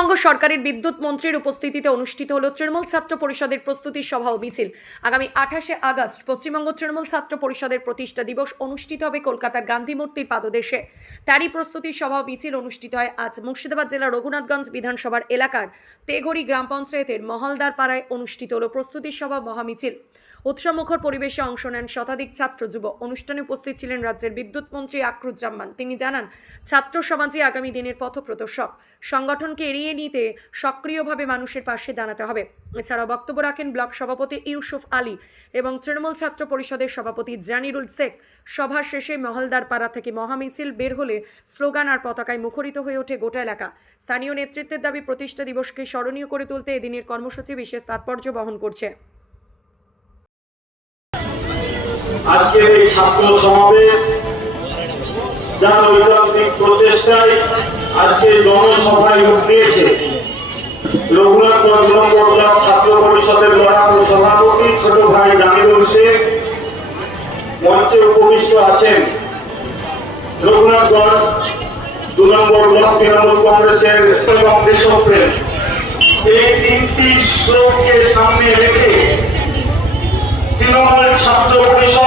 পশ্চিমবঙ্গ সরকারের বিদ্যুৎ মন্ত্রীর উপস্থিতিতে অনুষ্ঠিত হল তৃণমূল ছাত্র পরিষদের প্রস্তুতি সভা ও মিছিল। আগামী আঠাশে আগস্ট পশ্চিমবঙ্গ তৃণমূল ছাত্র পরিষদের প্রতিষ্ঠা দিবস অনুষ্ঠিত হবে কলকাতার গান্ধী মূর্তির পাদদেশে। তারই প্রস্তুতি সভা ও মিছিল অনুষ্ঠিত হয় আজ মুর্শিদাবাদ জেলার রঘুনাথগঞ্জ বিধানসভার এলাকার তেঘড়ি গ্রাম পঞ্চায়েতের মহলদার পাড়ায় অনুষ্ঠিত হল প্রস্তুতি সভা মহামিছিল। উৎসবমুখর পরিবেশে অংশ নেন শতাধিক ছাত্র যুব। অনুষ্ঠানে উপস্থিত ছিলেন রাজ্যের বিদ্যুৎ মন্ত্রী আকরুজ্জামান তিনি জানান, ছাত্র সমাজে আগামী দিনের পথপ্রদর্শক সংগঠনকে এড়িয়ে নিতে সক্রিয়ভাবে মানুষের পাশে দাঁড়াতে হবে। এছাড়াও বক্তব্য রাখেন ব্লক সভাপতি ইউসুফ আলী এবং তৃণমূল ছাত্র পরিষদের সভাপতি জানিরুল শেখ। সভা শেষে মহলদার পাড়া থেকে মহামিছিল বের হলে স্লোগান আর পতাকায় মুখরিত হয়ে ওঠে গোটা এলাকা। স্থানীয় নেতৃত্বের দাবি, প্রতিষ্ঠা দিবসকে স্মরণীয় করে তুলতে এদিনের কর্মসূচি বিশেষ তাৎপর্য বহন করছে। আজকের এই ছাত্র সমাবেশ, যার ঐকান্তিক প্রচেষ্টায় আজকে জনসভায় রূপ নিয়েছে। ছাত্র পরিষদের সভাপতি ছোট ভাই জামিরুল শেখ মঞ্চে উপবিষ্ট আছেন। রঘুনাথগঞ্জ দু নম্বর ব্লক তৃণমূল কংগ্রেসের এবং এই তিনটি শ্লোককে সামনে রেখে তৃণমূল ছাত্র পরিষদ